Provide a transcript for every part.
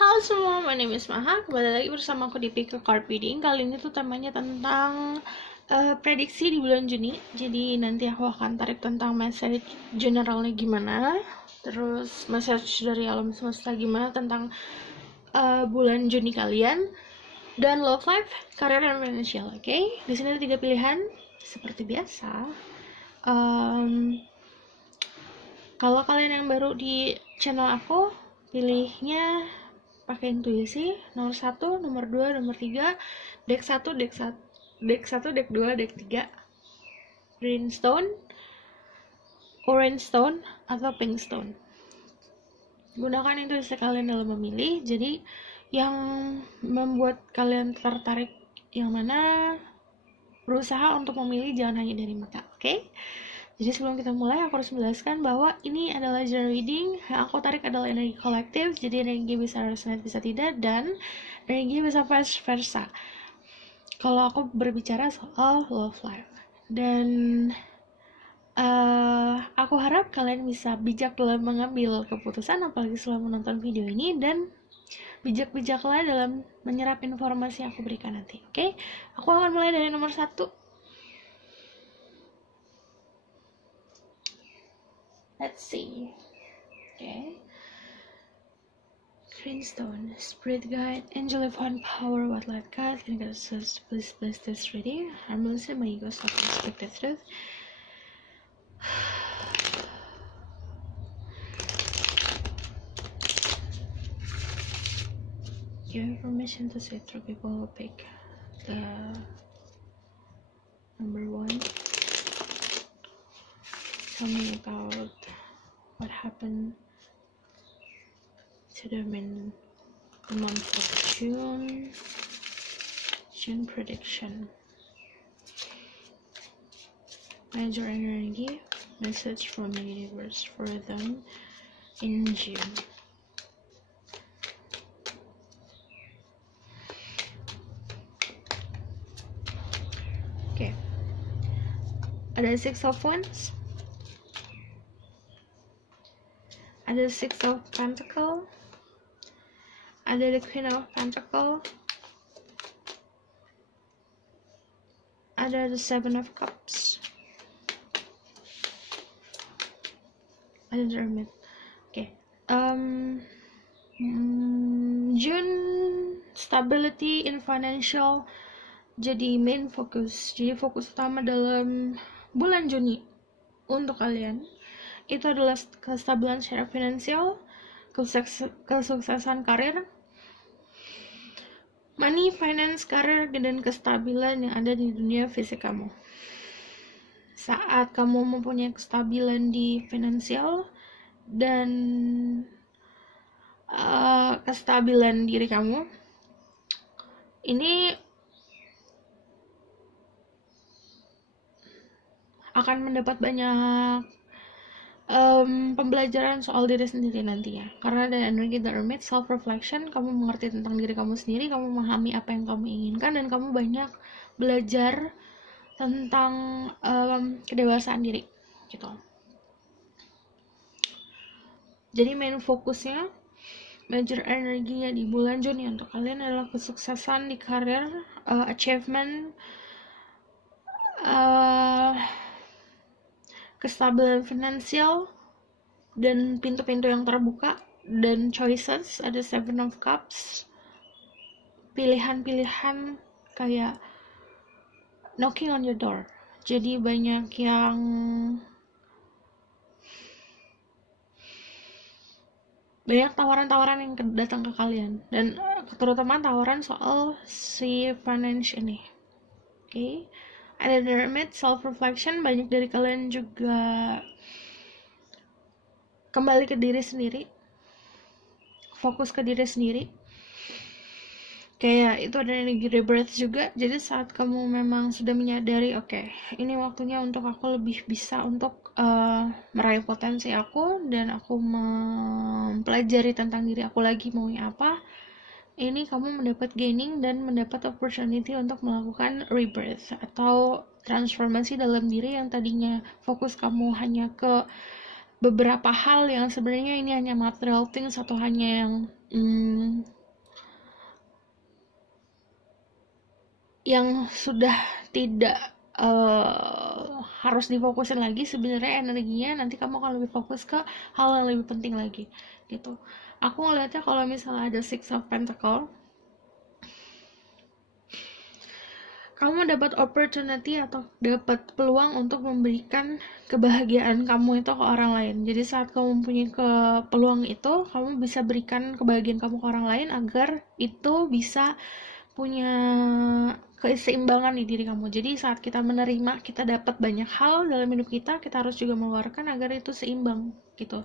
Halo semua, my name is Maha. Kembali lagi bersama aku di Pick a Card Reading. Kali ini tuh temanya tentang prediksi di bulan Juni. Jadi nanti aku akan tarik tentang message generalnya gimana, terus message dari alam semesta gimana tentang bulan Juni kalian, dan love life, karir, dan financial. Oke? Di sini ada 3 pilihan seperti biasa. Kalau kalian yang baru di channel aku, pilihnya pakai intuisi, nomor 1, nomor 2, nomor 3, deck 1, deck 1, deck 2, deck 3, green stone, orange stone, atau pink stone. Gunakan intuisi kalian dalam memilih. Jadi yang membuat kalian tertarik yang mana, berusaha untuk memilih, jangan hanya dari mata. Oke? Jadi sebelum kita mulai, aku harus menjelaskan bahwa ini adalah general reading. Yang aku tarik adalah energi kolektif, jadi energi bisa resonate, bisa tidak, dan energi bisa vice versa. Kalau aku berbicara soal love life, dan aku harap kalian bisa bijak dalam mengambil keputusan, apalagi setelah menonton video ini, dan bijak-bijaklah dalam menyerap informasi yang aku berikan nanti. Oke? Aku akan mulai dari nomor 1. Let's see. Okay. Greenstone, Spirit Guide, Angel of One Power, What Light Guide, and God says, please bless this reading. I'm losing my ego, so I can speak the truth. Give information to say through people who pick the number 1. Tell me about what happened to them in the month of June. June prediction. Major energy message from the universe for them in June. Okay. Ada 6 of Wands. Ada 6 of Pentacles, ada the Queen of Pentacles, ada the 7 of Cups, ada the Hermit. Okay. June stability in financial jadi main focus. Jadi fokus utama dalam bulan Juni untuk kalian itu adalah kestabilan secara finansial, kesuksesan karir, money, finance, karir, dan kestabilan yang ada di dunia fisik kamu. Saat kamu mempunyai kestabilan di finansial dan kestabilan diri kamu, ini akan mendapat banyak pembelajaran soal diri sendiri nantinya. Karena ada energi The Hermit, self-reflection, kamu mengerti tentang diri kamu sendiri, kamu memahami apa yang kamu inginkan, dan kamu banyak belajar tentang kedewasaan diri gitu. Jadi main fokusnya, major energinya di bulan Juni untuk kalian adalah kesuksesan di karir, achievement, kestabilan finansial, dan pintu-pintu yang terbuka, dan choices. Ada 7 of Cups, pilihan-pilihan kayak knocking on your door. Jadi banyak tawaran-tawaran yang datang ke kalian, dan terutama tawaran soal si finance ini. Oke. Ada The Hermit, self-reflection, banyak dari kalian juga kembali ke diri sendiri, fokus ke diri sendiri. Kayak itu ada energi rebirth juga. Jadi saat kamu memang sudah menyadari, oke, ini waktunya untuk aku lebih bisa untuk meraih potensi aku, dan aku mempelajari tentang diri aku lagi maunya apa. Ini kamu mendapat gaining dan mendapat opportunity untuk melakukan rebirth atau transformasi dalam diri yang tadinya fokus kamu hanya ke beberapa hal yang sebenarnya ini hanya material things atau hanya yang yang sudah tidak harus difokusin lagi. Sebenarnya energinya nanti kamu akan lebih fokus ke hal yang lebih penting lagi gitu. Aku ngeliatnya kalau misalnya ada Six of Pentacle, kamu dapat opportunity atau dapat peluang untuk memberikan kebahagiaan kamu itu ke orang lain. Jadi saat kamu punya peluang itu, kamu bisa berikan kebahagiaan kamu ke orang lain agar itu bisa punya keseimbangan di diri kamu. Jadi saat kita menerima, kita dapat banyak hal dalam hidup kita, kita harus juga mengeluarkan agar itu seimbang gitu.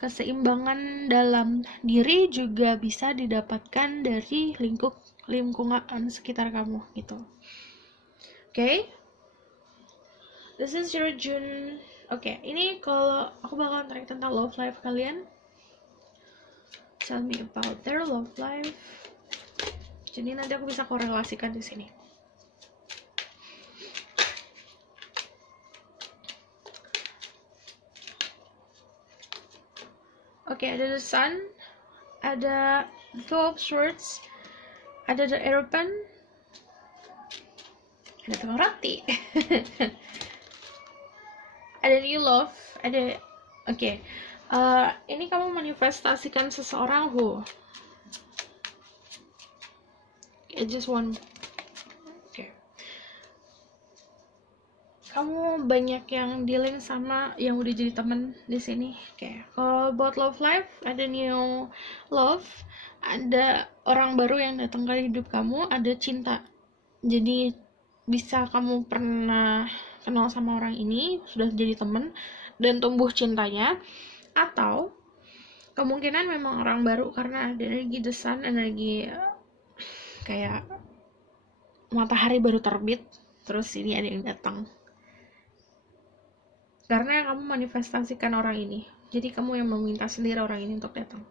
Keseimbangan dalam diri juga bisa didapatkan dari lingkungan sekitar kamu gitu. Okay? This is your June. Okay, ini kalau aku bakal tarik tentang love life kalian. Tell me about their love life. Jadi nanti aku bisa korelasikan di sini. Oke, ada the Sun, ada Two of Swords, ada the Aeroplane, ada Tukang Roti, ada New Love, ada oke. Ini kamu manifestasikan seseorang who I just want. Okay. Kamu banyak yang dealing sama yang udah jadi temen di sini. Oke. Kalau buat love life, ada new love, ada orang baru yang datang ke hidup kamu, ada cinta. Jadi bisa kamu pernah kenal sama orang ini, sudah jadi temen dan tumbuh cintanya, atau kemungkinan memang orang baru karena ada energi the sun, energi kayak matahari baru terbit, terus ini ada yang datang. Karena kamu manifestasikan orang ini, jadi kamu yang meminta sendiri orang ini untuk datang.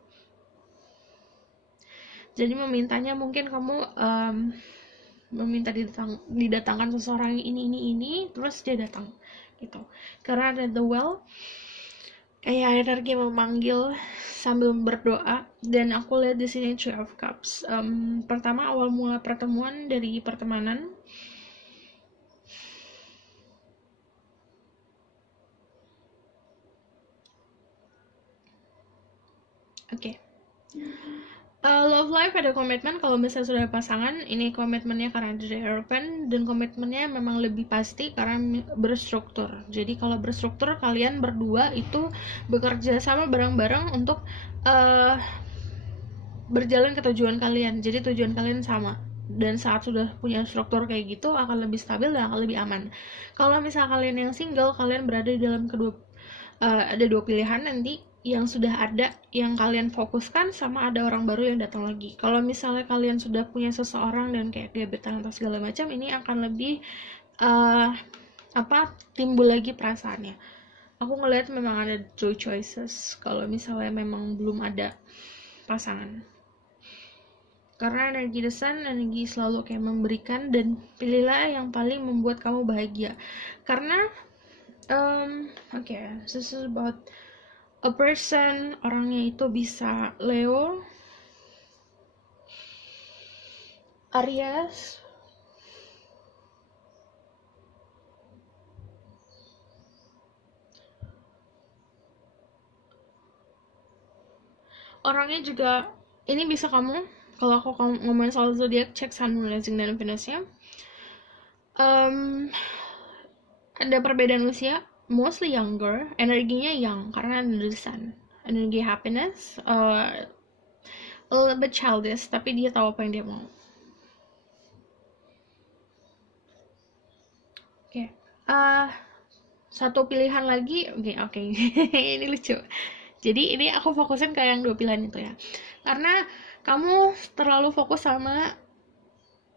Jadi memintanya mungkin kamu meminta didatangkan seseorang ini, terus dia datang gitu. Karena ada the well, kayak energi memanggil sambil berdoa. Dan aku lihat di sini Three of Cups. Pertama, awal mula pertemuan dari pertemanan. Oke. Love life ada komitmen. Kalau misalnya sudah pasangan, ini komitmennya karena ada Aeroplane, dan komitmennya memang lebih pasti karena berstruktur. Jadi kalau berstruktur, kalian berdua itu bekerja sama bareng-bareng untuk berjalan ke tujuan kalian. Jadi tujuan kalian sama, dan saat sudah punya struktur kayak gitu akan lebih stabil dan akan lebih aman. Kalau misalnya kalian yang single, kalian berada di dalam ada dua pilihan nanti, yang sudah ada yang kalian fokuskan, sama ada orang baru yang datang lagi. Kalau misalnya kalian sudah punya seseorang dan kayak gebetan atau segala macam, ini akan lebih timbul lagi perasaannya. Aku ngelihat memang ada two choices kalau misalnya memang belum ada pasangan. Karena energi the sun, energi selalu kayak memberikan, dan pilihlah yang paling membuat kamu bahagia. Karena this is about a person, orangnya itu bisa Leo, Aries, orangnya juga ini bisa kamu, kalau aku ngomongin soal zodiak, cek sun, moon, rising, dan Venusnya. Ada perbedaan usia, mostly younger, energinya young karena ada the sun, energi happiness, a little bit childish, tapi dia tahu apa yang dia mau. Oke. Satu pilihan lagi, oke. Ini lucu. Jadi ini aku fokusin ke yang dua pilihan itu ya, karena kamu terlalu fokus sama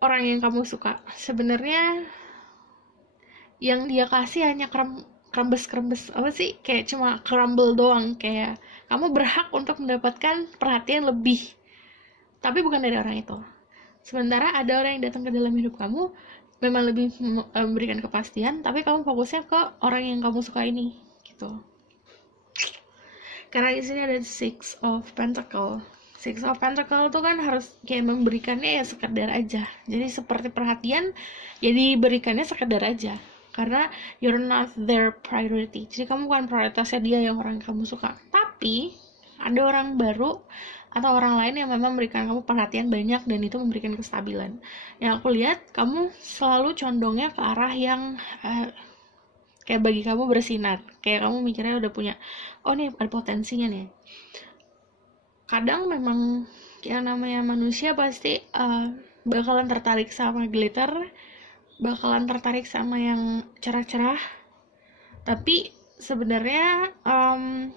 orang yang kamu suka. Sebenarnya yang dia kasih hanya krembes apa sih, kayak cuma crumble doang. Kayak kamu berhak untuk mendapatkan perhatian lebih, tapi bukan dari orang itu. Sementara ada orang yang datang ke dalam hidup kamu memang lebih memberikan kepastian, tapi kamu fokusnya ke orang yang kamu suka ini gitu. Karena di sini ada Six of Pentacle, Six of Pentacles tuh kan harus kayak memberikannya ya sekedar aja. Jadi seperti perhatian, ya diberikannya sekedar aja. Karena you're not their priority. Jadi kamu bukan prioritasnya dia yang orang kamu suka. Tapi ada orang baru atau orang lain yang memang memberikan kamu perhatian banyak dan itu memberikan kestabilan. Yang aku lihat, kamu selalu condongnya ke arah yang kayak bagi kamu bersinar. Kayak kamu mikirnya udah punya, oh nih ada potensinya nih. Kadang memang yang namanya manusia pasti bakalan tertarik sama glitter, bakalan tertarik sama yang cerah-cerah, tapi sebenarnya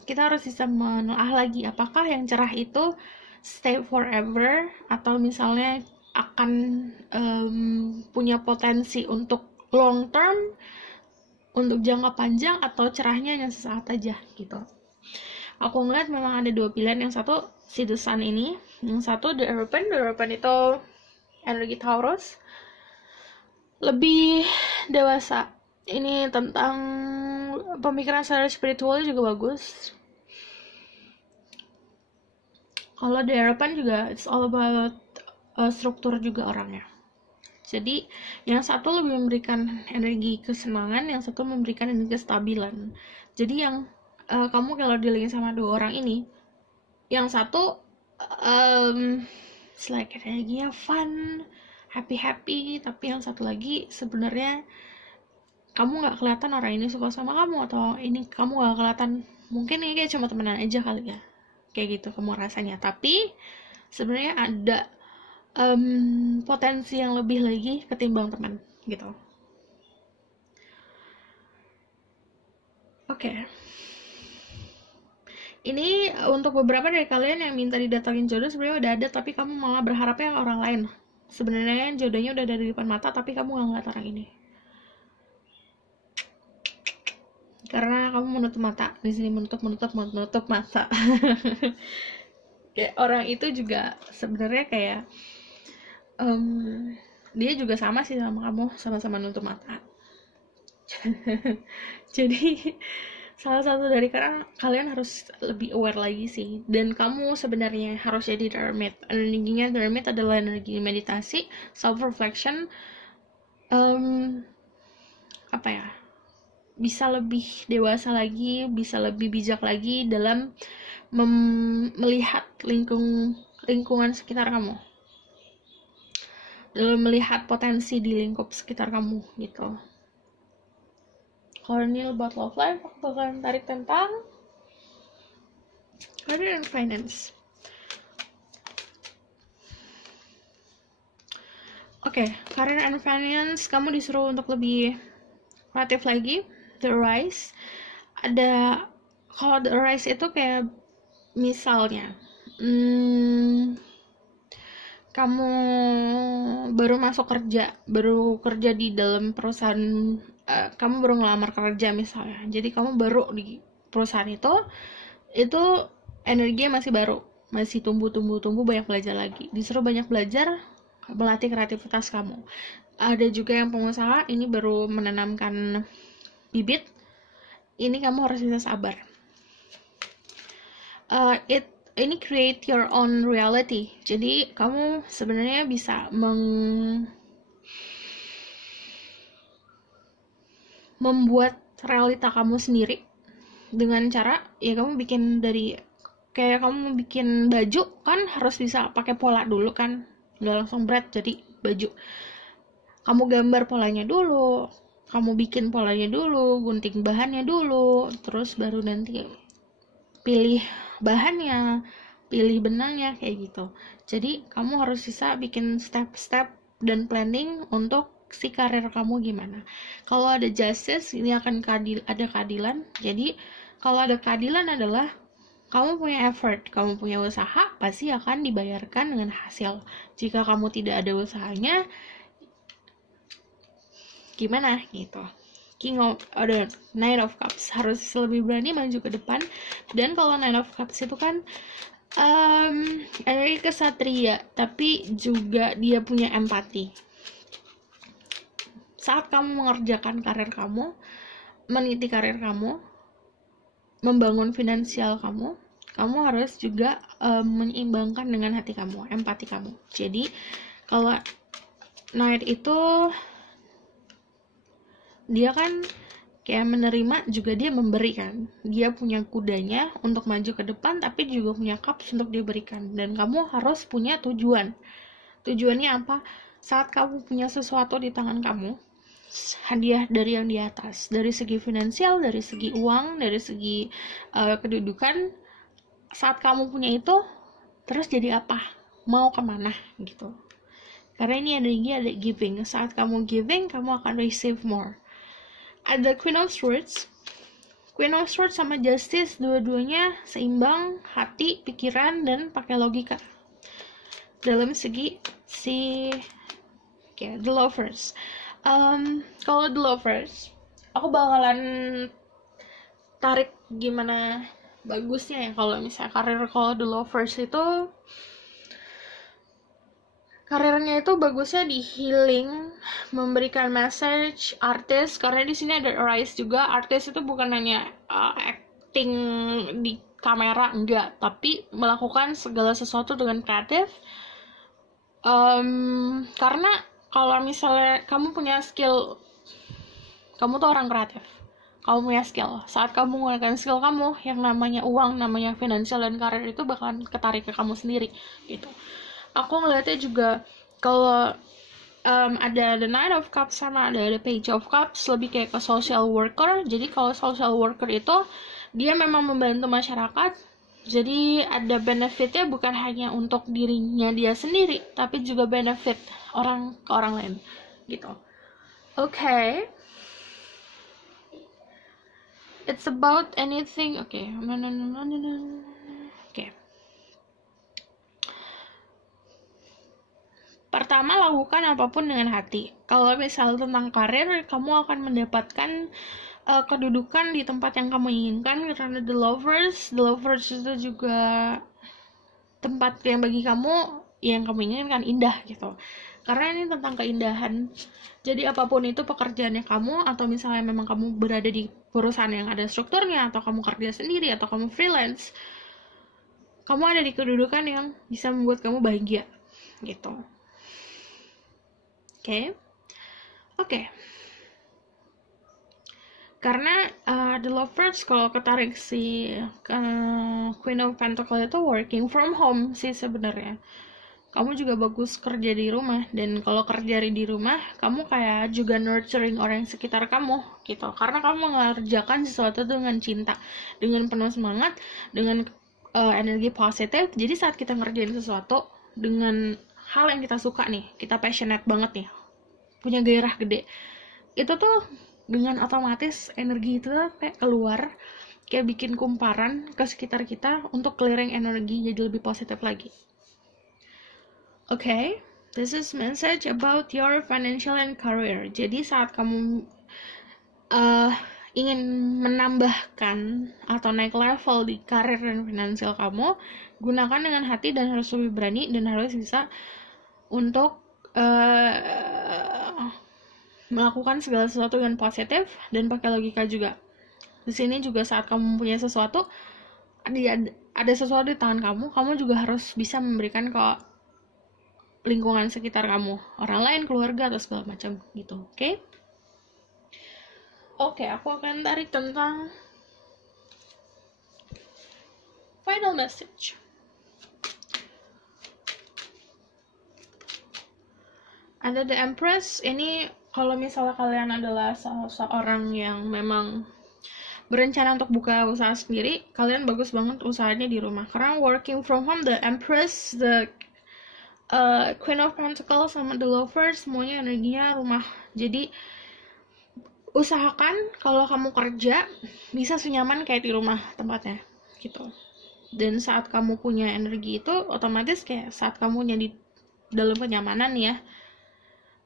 kita harus bisa menelaah lagi apakah yang cerah itu stay forever atau misalnya akan punya potensi untuk long term, untuk jangka panjang, atau cerahnya hanya sesaat aja gitu. Aku ngeliat memang ada dua pilihan. Yang satu si The Sun ini, yang satu The Hierophant. The Hierophant itu energi Taurus, lebih dewasa. Ini tentang pemikiran secara spiritualnya juga bagus. Kalau The Hierophant juga it's all about struktur juga orangnya. Jadi yang satu lebih memberikan energi kesenangan, yang satu memberikan energi kestabilan. Jadi yang kamu kalau dealing sama dua orang ini, yang satu it's like energinya fun, happy, tapi yang satu lagi sebenarnya kamu nggak kelihatan orang ini suka sama kamu, atau ini kamu nggak kelihatan, mungkin ini kayak cuma temenan aja kali ya, kayak gitu kamu rasanya, tapi sebenarnya ada potensi yang lebih lagi ketimbang teman gitu. Oke. Ini untuk beberapa dari kalian yang minta didatangin jodoh sebenarnya udah ada, tapi kamu malah berharapnya orang lain. Sebenarnya jodohnya udah ada di depan mata, tapi kamu nggak ngeliat orang ini. Karena kamu menutup mata. Di sini menutup mata. Kayak orang itu juga sebenarnya kayak dia juga sama sih sama kamu, sama-sama nutup mata. Jadi salah satu dari kalian harus lebih aware lagi sih. Dan kamu sebenarnya harus jadi hermit. Energinya hermit adalah energi meditasi, self-reflection, apa ya, bisa lebih dewasa lagi, bisa lebih bijak lagi dalam melihat lingkungan sekitar kamu, dalam melihat potensi di lingkup sekitar kamu gitu. Kalau ini about love life, aku bakalan tarik tentang career and finance. Oke, career and finance, kamu disuruh untuk lebih kreatif lagi. The Rise. Ada, kalau The Rise itu kayak misalnya, kamu baru masuk kerja, baru kerja di dalam perusahaan, kamu baru ngelamar kerja misalnya, jadi kamu baru di perusahaan itu energinya masih baru, masih tumbuh, banyak belajar lagi, disuruh banyak belajar, melatih kreativitas kamu. Ada juga yang pengusaha, ini baru menanamkan bibit, ini kamu harus bisa sabar. Ini create your own reality, jadi kamu sebenarnya bisa membuat realita kamu sendiri dengan cara ya kamu bikin dari, kayak kamu bikin baju kan harus bisa pakai pola dulu kan, nggak langsung bread jadi baju. Kamu gambar polanya dulu, kamu bikin polanya dulu, gunting bahannya dulu, terus baru nanti pilih bahannya, pilih benangnya, kayak gitu. Jadi kamu harus bisa bikin step-step dan planning untuk si karir kamu gimana. Kalau ada justice, ini akan ada keadilan. Jadi kalau ada keadilan adalah kamu punya effort, kamu punya usaha, pasti akan dibayarkan dengan hasil. Jika kamu tidak ada usahanya, gimana gitu. Nine of Cups harus lebih berani maju ke depan. Dan kalau Nine of Cups itu kan energi kesatria, tapi juga dia punya empati. Saat kamu mengerjakan karir kamu, meniti karir kamu, membangun finansial kamu kamu harus juga menyeimbangkan dengan hati kamu, empati kamu. Jadi kalau Knight itu dia kan kayak menerima juga dia memberi kan. Dia punya kudanya untuk maju ke depan, tapi juga punya cups untuk diberikan. Dan kamu harus punya tujuan. Tujuannya apa? Saat kamu punya sesuatu di tangan kamu, hadiah dari yang di atas, dari segi finansial, dari segi uang, dari segi kedudukan, saat kamu punya itu, terus jadi apa? Mau kemana gitu. Karena ini ada giving. Saat kamu giving, kamu akan receive more. Ada Queen of Swords. Queen of Swords sama Justice, dua-duanya seimbang, hati, pikiran, dan pakai logika. Dalam segi The Lovers. Kalau The Lovers, aku bakalan tarik gimana bagusnya ya kalau misalnya karir. Kalau The Lovers itu karirnya itu bagusnya di healing, memberikan message, artis, karena di sini ada Arise juga. Artis itu bukan hanya acting di kamera, enggak, tapi melakukan segala sesuatu dengan kreatif. Karena kalau misalnya kamu punya skill, kamu tuh orang kreatif, kamu punya skill, saat kamu menggunakan skill kamu, yang namanya uang, namanya finansial dan karir itu bakalan ketarik ke kamu sendiri gitu. Aku ngeliatnya juga kalau ada The Knight of Cups sama ada The Page of Cups, lebih kayak ke social worker. Jadi kalau social worker itu dia memang membantu masyarakat, jadi ada benefitnya bukan hanya untuk dirinya dia sendiri, tapi juga benefit orang ke orang lain gitu. Okay. It's about anything. Okay. Okay. Pertama, lakukan apapun dengan hati. Kalau misal tentang karir, kamu akan mendapatkan kedudukan di tempat yang kamu inginkan. Karena The Lovers itu juga tempat yang bagi kamu yang kamu inginkan, indah gitu. Karena ini tentang keindahan. Jadi apapun itu pekerjaannya kamu, atau misalnya memang kamu berada di perusahaan yang ada strukturnya, atau kamu kerja sendiri, atau kamu freelance, kamu ada di kedudukan yang bisa membuat kamu bahagia gitu. Oke. Karena The Lovers kalau ketarik si Queen of Pentacles itu working from home sih sebenarnya. Kamu juga bagus kerja di rumah, dan kalau kerja di rumah, kamu kayak juga nurturing orang sekitar kamu gitu. Karena kamu mengerjakan sesuatu dengan cinta, dengan penuh semangat, dengan energi positif. Jadi saat kita ngerjain sesuatu dengan hal yang kita suka nih, kita passionate banget nih, punya gairah gede, itu tuh dengan otomatis energi itu kayak keluar, kayak bikin kumparan ke sekitar kita untuk clearing energi jadi lebih positif lagi. Okay, this is message about your financial and career. Jadi saat kamu ingin menambahkan atau naik level di karir dan finansial kamu, gunakan dengan hati dan harus lebih berani dan harus bisa untuk melakukan segala sesuatu dengan positif dan pakai logika juga. Di sini juga saat kamu mempunyai sesuatu, ada sesuatu di tangan kamu juga harus bisa memberikan ke lingkungan sekitar kamu, orang lain, keluarga, atau segala macam gitu. Oke, aku akan tarik tentang final message. Ada The Empress. Ini kalau misalnya kalian adalah seorang yang memang berencana untuk buka usaha sendiri, kalian bagus banget usahanya di rumah. Karena working from home, The Empress, The Queen of Pentacles sama The Lovers, semuanya energinya rumah. Jadi usahakan kalau kamu kerja bisa senyaman kayak di rumah tempatnya gitu. Dan saat kamu punya energi itu, otomatis kayak saat kamu di dalam kenyamanan ya,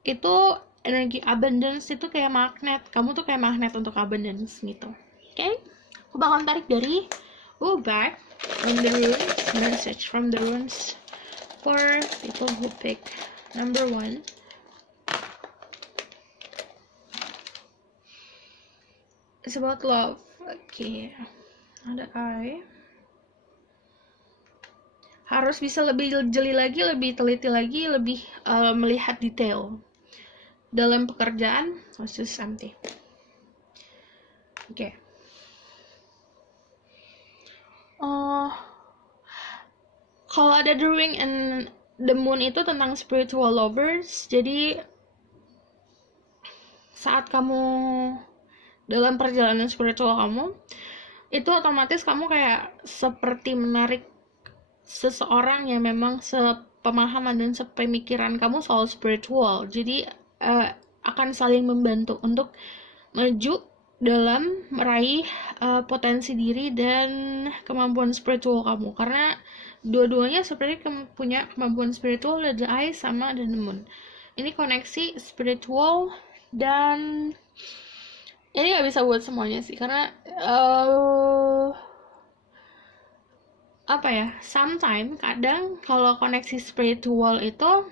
itu energi abundance itu kayak magnet. Kamu tuh kayak magnet untuk abundance gitu. Aku bakal tarik dari back from the runes, message from the runes for people who pick number 1. It's about love. Okay, ada I. harus bisa lebih jeli lagi, lebih teliti lagi, lebih melihat detail dalam pekerjaan khusus MT. Oke. Kalau ada The Ring and the Moon itu tentang spiritual lovers. Jadi saat kamu dalam perjalanan spiritual kamu, itu otomatis kamu kayak seperti menarik seseorang yang memang sepemahaman dan sepemikiran kamu soal spiritual. Jadi akan saling membantu untuk maju dalam meraih potensi diri dan kemampuan spiritual kamu, karena dua-duanya sebenarnya punya kemampuan spiritual, the eye sama the moon. Ini koneksi spiritual, dan ini nggak bisa buat semuanya sih, karena apa ya, sometimes kadang kalau koneksi spiritual itu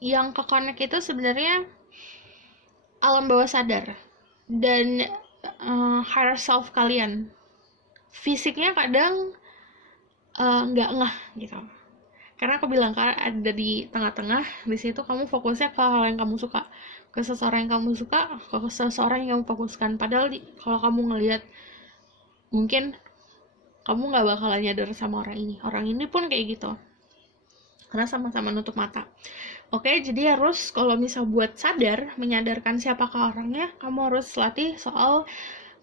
yang ke connect itu sebenarnya alam bawah sadar dan higher self kalian. Fisiknya kadang nggak ngeh gitu, karena aku bilang kan ada di tengah-tengah. Di situ kamu fokusnya ke hal yang kamu suka, ke seseorang yang kamu suka, ke seseorang yang kamu fokuskan. Padahal kalau kamu ngelihat, mungkin kamu nggak bakalan nyadar sama orang ini pun kayak gitu, karena sama-sama nutup mata. Oke, jadi harus kalau misal buat sadar, menyadarkan siapakah orangnya, kamu harus latih soal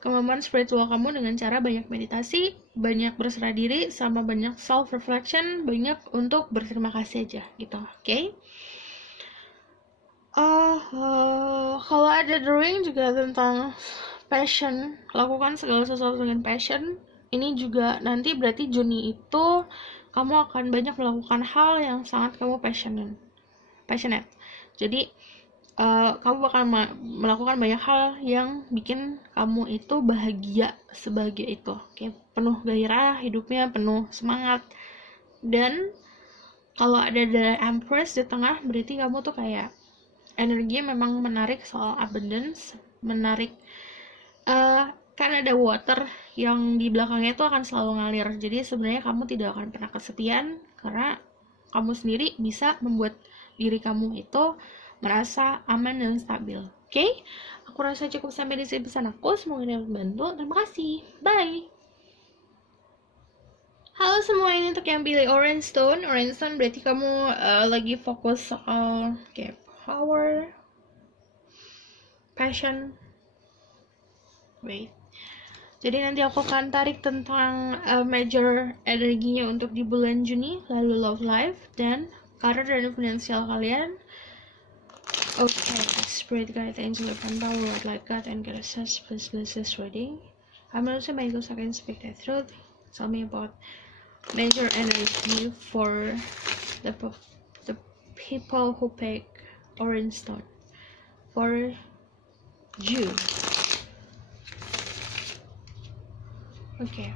kemampuan spiritual kamu dengan cara banyak meditasi, banyak berserah diri, sama banyak self reflection, banyak untuk berterima kasih aja gitu. Oke. Kalau ada drawing juga tentang passion, lakukan segala sesuatu dengan passion. Ini juga nanti berarti Juni itu kamu akan banyak melakukan hal yang sangat kamu passionate. Jadi kamu bakal melakukan banyak hal yang bikin kamu itu bahagia sebagai itu. Oke, penuh gairah hidupnya, penuh semangat. Dan kalau ada the Empress di tengah, berarti kamu tuh kayak energinya memang menarik soal abundance, menarik kan ada water yang di belakangnya itu akan selalu ngalir. Jadi sebenarnya kamu tidak akan pernah kesepian, karena kamu sendiri bisa membuat diri kamu itu merasa aman dan stabil. Oke? Aku rasa cukup sampai di sini pesan aku. Semoga dapat membantu. Terima kasih. Bye. Halo semua, ini untuk yang pilih Orange Stone. Orange Stone berarti kamu lagi fokus soal power, passion. Wait. Jadi nanti aku akan tarik tentang major energinya untuk di bulan Juni, lalu love life, dan karir dan finansial kalian. Okay, Spirit Guide, Angel of Power, Lord Light God, and Goddesses, please bless this reading. I'm also my ghost, I can speak the truth. Tell me about major energy for the people who pick Orange Stone for June. Okay.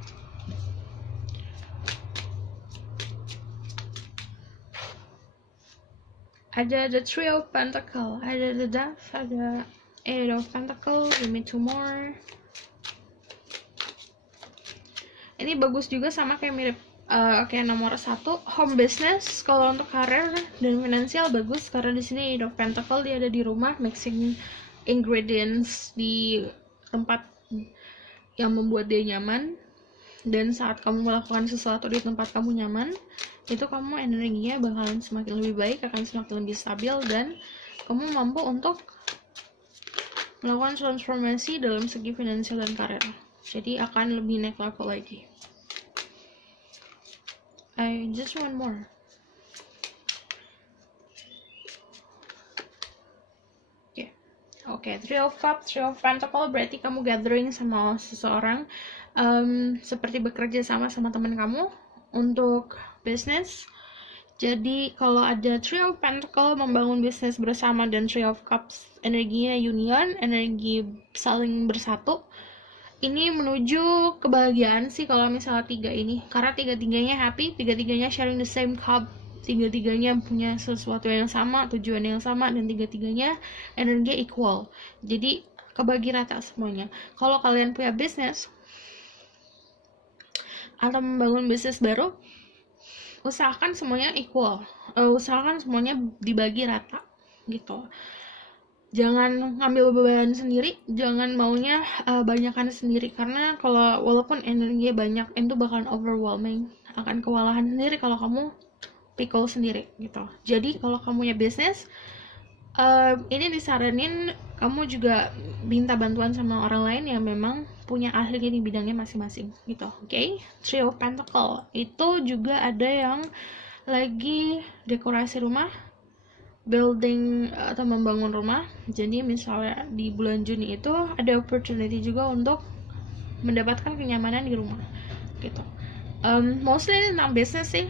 Ada the Three of Pentacle, ada the Death, ada Eight of Pentacle, give me two more. Ini bagus juga, sama kayak mirip kayak nomor 1, home business. Kalau untuk karir dan finansial bagus, karena di sini Eight of Pentacle dia ada di rumah, mixing ingredients di tempat yang membuat dia nyaman. Dan saat kamu melakukan sesuatu di tempat kamu nyaman, itu kamu energinya bakalan semakin lebih baik, akan semakin lebih stabil, dan kamu mampu untuk melakukan transformasi dalam segi finansial dan karir. Jadi akan lebih naik level lagi. I just want more. Oke, Three of Cups, Three of Pentacle berarti kamu gathering sama seseorang, seperti bekerja sama teman kamu untuk bisnis. Jadi kalau ada Three of Pentacle membangun bisnis bersama, dan Three of Cups energinya union, energi saling bersatu. Ini menuju kebahagiaan sih kalau misalnya 3 ini, karena tiga-tiganya happy, tiga-tiganya sharing the same cup, tiga-tiganya punya sesuatu yang sama, tujuan yang sama, dan tiga-tiganya energi equal. Jadi kebagi rata semuanya. Kalau kalian punya bisnis atau membangun bisnis baru, usahakan semuanya equal, usahakan semuanya dibagi rata gitu. Jangan ngambil beban sendiri, jangan maunya banyakan sendiri, karena kalau walaupun energinya banyak itu bakalan overwhelming, akan kewalahan sendiri kalau kamu pikul sendiri gitu. Jadi kalau kamu punya bisnis, ini disaranin kamu juga minta bantuan sama orang lain yang memang punya ahlinya di bidangnya masing-masing gitu. Oke? Three of Pentacle itu juga ada yang lagi dekorasi rumah, building atau membangun rumah. Jadi misalnya di bulan Juni itu ada opportunity juga untuk mendapatkan kenyamanan di rumah gitu. Mostly ini tentang bisnis sih.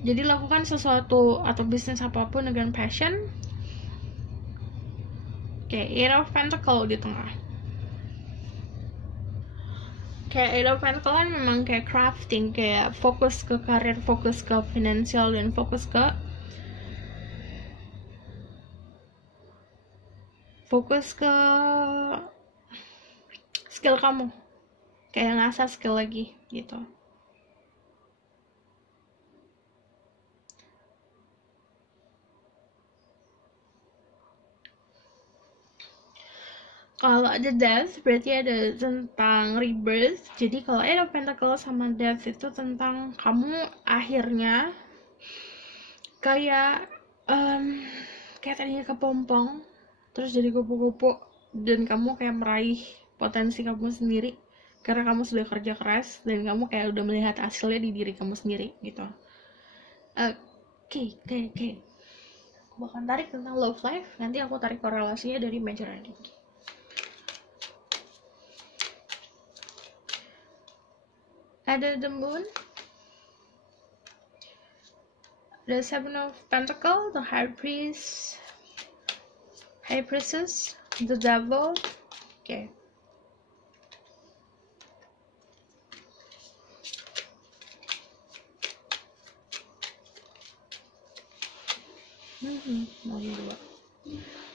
Jadi lakukan sesuatu atau bisnis apapun dengan passion. Eight of Pentacle di tengah. Eight of Pentacle kan memang kayak crafting, kayak fokus ke karir, fokus ke finansial, dan fokus ke skill kamu, kayak ngasah skill lagi gitu. Kalau ada death berarti ada tentang rebirth. Jadi kalau Eight of Pentacle sama death itu tentang kamu akhirnya kayak tadinya kepompong terus jadi kupu-kupu, dan kamu kayak meraih potensi kamu sendiri karena kamu sudah kerja keras dan kamu kayak udah melihat hasilnya di diri kamu sendiri gitu. Oke. Aku bakal tarik tentang love life, nanti aku tarik korelasinya dari major reading. Ada the moon, the Seven of Pentacles, the High Priestess, the Devil. Okay.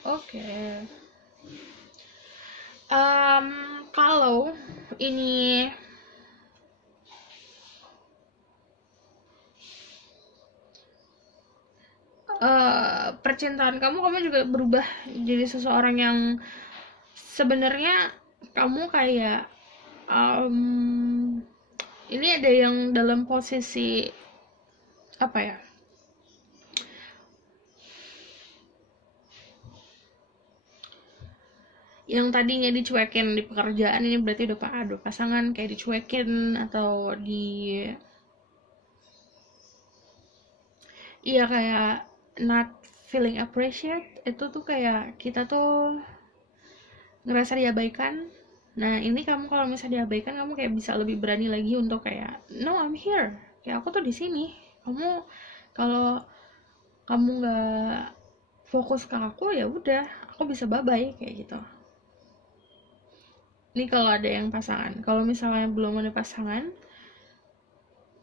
Oke. Kalau ini percintaan kamu juga berubah jadi seseorang yang sebenarnya kamu kayak ini ada yang dalam posisi apa ya, yang tadinya dicuekin di pekerjaan, ini berarti udah pasangan kayak dicuekin atau kayak not feeling appreciate. Itu tuh kayak kita tuh ngerasa diabaikan. Nah ini kamu kalau misalnya diabaikan, kamu kayak bisa lebih berani lagi untuk kayak no, I'm here, kayak aku tuh di sini. Kamu kalau kamu nggak fokus ke aku, ya udah aku bisa bye-bye kayak gitu. Ini kalau ada yang pasangan. Kalau misalnya belum ada pasangan,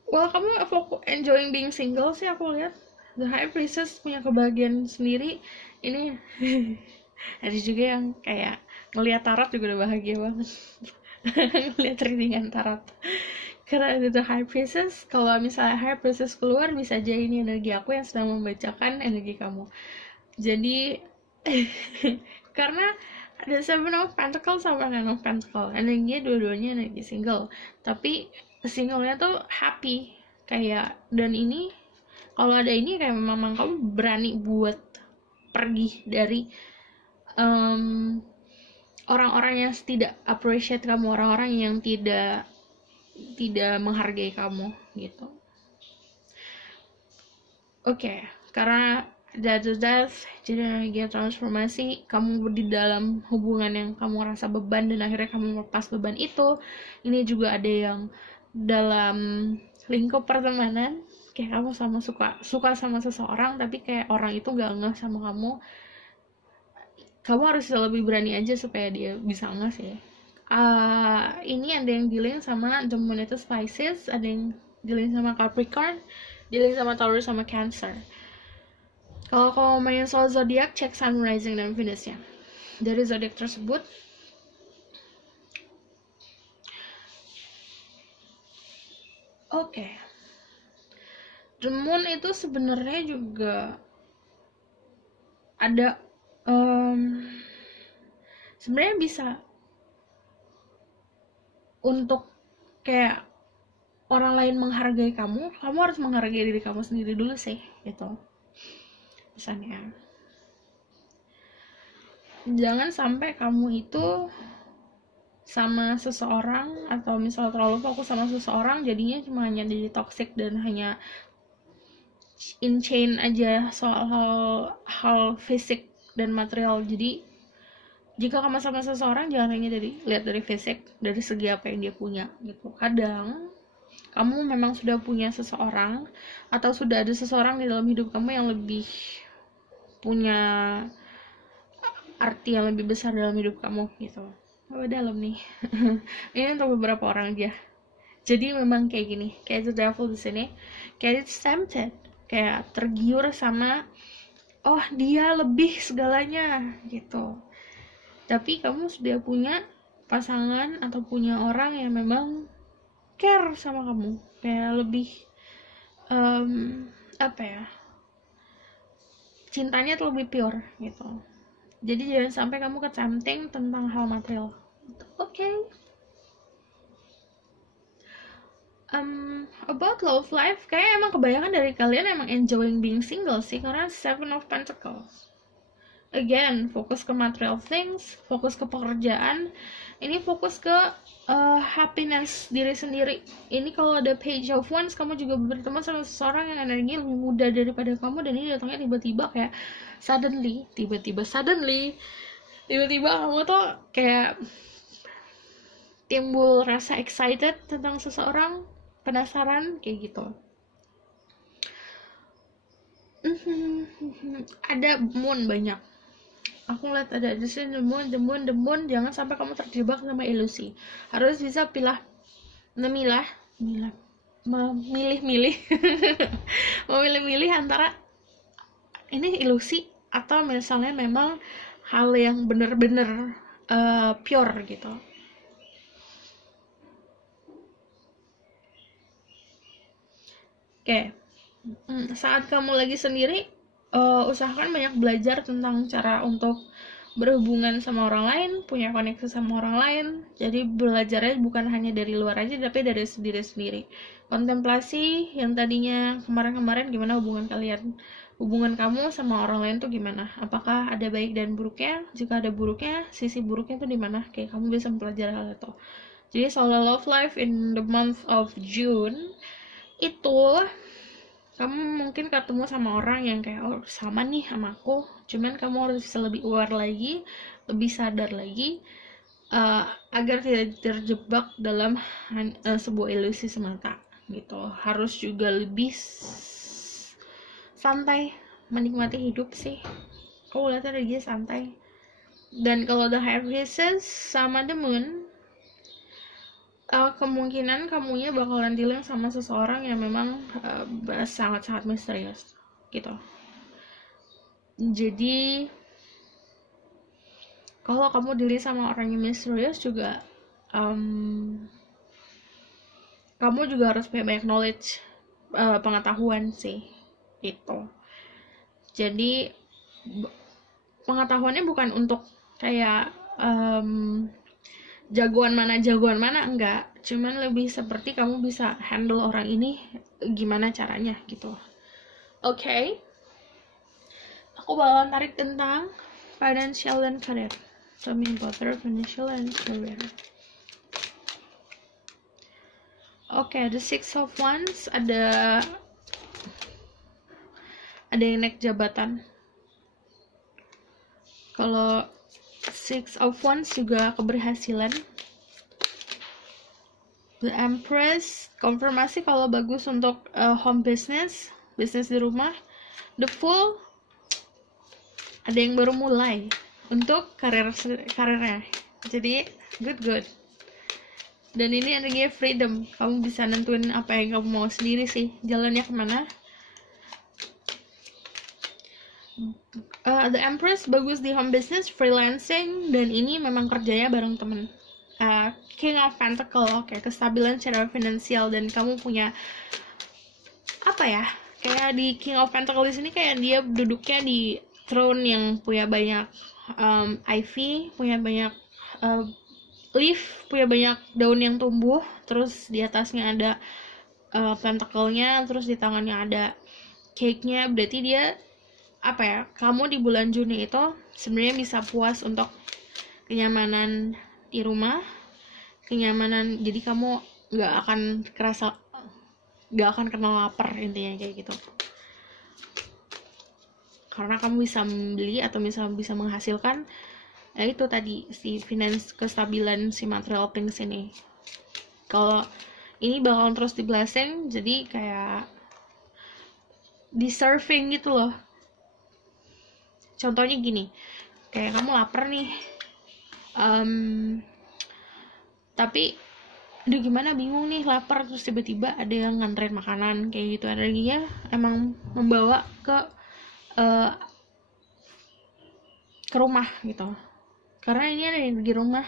kamu enjoying being single sih aku lihat. The High Priestess punya kebahagiaan sendiri. Ini ada juga yang kayak ngelihat tarot juga udah bahagia banget. Ngelihat readingan tarot. Karena ada The High Priestess, kalau misalnya High Priestess keluar, bisa aja ini energi aku yang sedang membacakan energi kamu. Jadi karena ada Seven of Pentacles sama Nine of Pentacles, energinya dua-duanya energi single, tapi singlenya tuh happy kayak. Dan ini kalau ada ini kayak memang kamu berani buat pergi dari orang-orang yang tidak appreciate kamu, orang-orang yang tidak menghargai kamu gitu. Oke, karena death jadi energi transformasi. Kamu di dalam hubungan yang kamu rasa beban dan akhirnya kamu melepas beban itu. Ini juga ada yang dalam lingkup pertemanan, kayak kamu suka sama seseorang tapi kayak orang itu gak ngeh sama kamu harus lebih berani aja supaya dia bisa ngeh sih. Ini ada yang dealing sama the moon itu Pisces, ada yang dealing sama Capricorn, dealing sama Taurus sama Cancer. Kalau kamu main soal zodiak, cek sun, rising, dan Venusnya dari zodiak tersebut. Oke. The moon itu sebenarnya juga ada sebenarnya bisa untuk kayak orang lain menghargai kamu harus menghargai diri kamu sendiri dulu sih, gitu. Misalnya, jangan sampai kamu itu sama seseorang atau misal terlalu fokus sama seseorang jadinya cuma hanya jadi toxic dan hanya in chain aja soal hal fisik dan material. Jadi jika kamu sama seseorang jangan hanya lihat dari fisik, dari segi apa yang dia punya gitu. Kadang kamu memang sudah punya seseorang atau sudah ada seseorang di dalam hidup kamu yang lebih punya arti yang lebih besar dalam hidup kamu gitu. Dalam nih. Ini untuk beberapa orang aja. Jadi memang kayak gini, kayak the devil di sini, kayak it's tempted, kayak tergiur sama oh dia lebih segalanya gitu. Tapi kamu sudah punya pasangan atau punya orang yang memang care sama kamu, kayak lebih cintanya tuh lebih pure gitu. Jadi jangan sampai kamu ke-tempting tentang hal material. Oke. About love life, kayak emang kebanyakan dari kalian emang enjoying being single sih, karena 7 of Pentacles. Again, fokus ke material things, fokus ke pekerjaan. Ini fokus ke happiness diri sendiri. Ini kalau ada Page of Wands, kamu juga berteman sama seseorang yang energinya lebih muda daripada kamu, dan ini datangnya tiba-tiba kayak suddenly kamu tuh kayak timbul rasa excited tentang seseorang, penasaran kayak gitu. Ada moon banyak. Aku lihat ada di sini the moon. Jangan sampai kamu terjebak sama ilusi. Harus bisa memilih antara ini ilusi atau misalnya memang hal yang benar-benar pure gitu. Oke. Saat kamu lagi sendiri, usahakan banyak belajar tentang cara untuk berhubungan sama orang lain, punya koneksi sama orang lain. Jadi belajarnya bukan hanya dari luar aja, tapi dari diri sendiri. Kontemplasi yang tadinya kemarin-kemarin gimana hubungan kalian, hubungan kamu sama orang lain tuh gimana, apakah ada baik dan buruknya, jika ada buruknya, sisi buruknya tuh di mana, kayak kamu bisa mempelajari hal itu. Jadi soal love life in the month of June itu, kamu mungkin ketemu sama orang yang kayak oh sama nih sama aku, cuman kamu harus bisa lebih aware lagi, lebih sadar lagi, agar tidak terjebak dalam sebuah ilusi semata gitu. Harus juga lebih santai menikmati hidup sih. Aku lihatnya dia santai. Dan kalau the High Priestess sama the Moon, kemungkinan kamunya bakalan dealing sama seseorang yang memang sangat-sangat misterius gitu. Jadi kalau kamu dealing sama orang yang misterius juga, kamu juga harus punya banyak knowledge, pengetahuan sih gitu. Jadi pengetahuannya bukan untuk kayak jagoan mana enggak, cuman lebih seperti kamu bisa handle orang ini gimana caranya gitu. Oke. Aku bakalan tarik tentang financial dan career. Tell me about their financial and career. Oke, the 6 of Wands, ada yang naik jabatan. Kalau 6 of Wands juga keberhasilan. The Empress, konfirmasi kalau bagus untuk home business di rumah. The Fool, ada yang baru mulai untuk karirnya. Jadi good. Dan ini energinya freedom, kamu bisa nentuin apa yang kamu mau sendiri sih, jalannya kemana. The Empress bagus di home business, freelancing, dan ini memang kerjanya bareng temen. King of Pentacle, oke, kestabilan secara finansial, dan kamu punya kayak di King of Pentacles ini kayak dia duduknya di throne yang punya banyak ivy, punya banyak leaf, punya banyak daun yang tumbuh, terus di atasnya ada pentacle-nya, terus di tangannya ada cake-nya. Berarti dia apa ya, kamu di bulan Juni itu sebenarnya bisa puas untuk kenyamanan di rumah, kenyamanan, jadi kamu nggak akan kena lapar, intinya kayak gitu, karena kamu bisa membeli atau bisa menghasilkan ya itu tadi si finance, kestabilan si material things ini. Kalau ini bakal terus di blessing, jadi kayak deserving gitu loh. Contohnya gini, kayak kamu lapar nih, tapi aduh gimana, bingung nih, lapar, terus tiba-tiba ada yang nganterin makanan kayak gitu, energinya emang membawa ke rumah gitu, karena ini ada di rumah.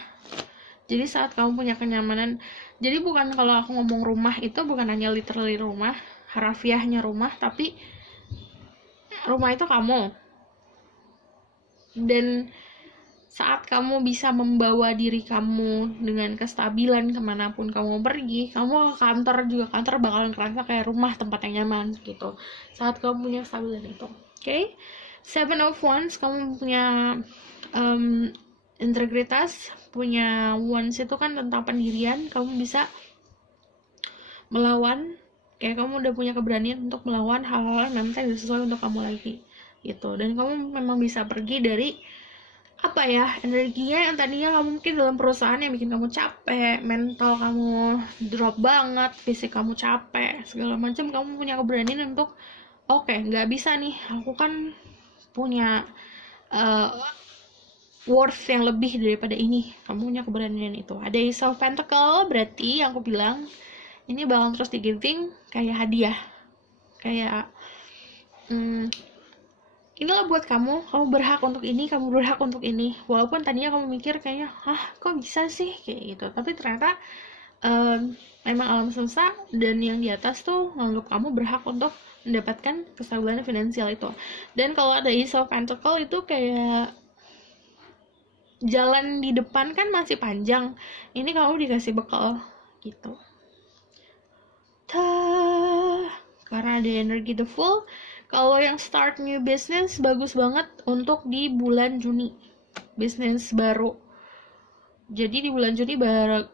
Jadi saat kamu punya kenyamanan, jadi bukan, kalau aku ngomong rumah itu bukan hanya literally rumah, harafiahnya rumah, tapi rumah itu kamu. Dan saat kamu bisa membawa diri kamu dengan kestabilan kemanapun kamu pergi, kamu ke kantor juga, kantor bakalan kerasa kayak rumah, tempat yang nyaman gitu, saat kamu punya kestabilan itu. Okay? 7 of Wands, kamu punya integritas, punya Wands itu kan tentang pendirian, kamu bisa melawan, kayak kamu udah punya keberanian untuk melawan hal-hal yang memang tidak sesuai untuk kamu lagi gitu. Dan kamu memang bisa pergi dari apa ya, energinya yang tadinya kamu mungkin dalam perusahaan yang bikin kamu capek, mental kamu drop banget, fisik kamu capek, segala macam, kamu punya keberanian untuk oke, nggak bisa nih, aku kan punya worth yang lebih daripada ini. Kamu punya keberanian itu. Ada Ace of Pentacle, berarti yang aku bilang ini bakal terus di giving kayak hadiah, kayak inilah buat kamu berhak untuk ini, kamu berhak untuk ini. Walaupun tadinya kamu mikir kayaknya, kok bisa sih kayak gitu, tapi ternyata memang alam semesta dan yang di atas tuh menganggap kamu berhak untuk mendapatkan kestabilan finansial itu. Dan kalau ada Ace of Pentacle itu kayak jalan di depan kan masih panjang, ini kamu dikasih bekal gitu. Karena ada energi the Fool. Kalau yang start new business, bagus banget untuk di bulan Juni, bisnis baru. Jadi di bulan Juni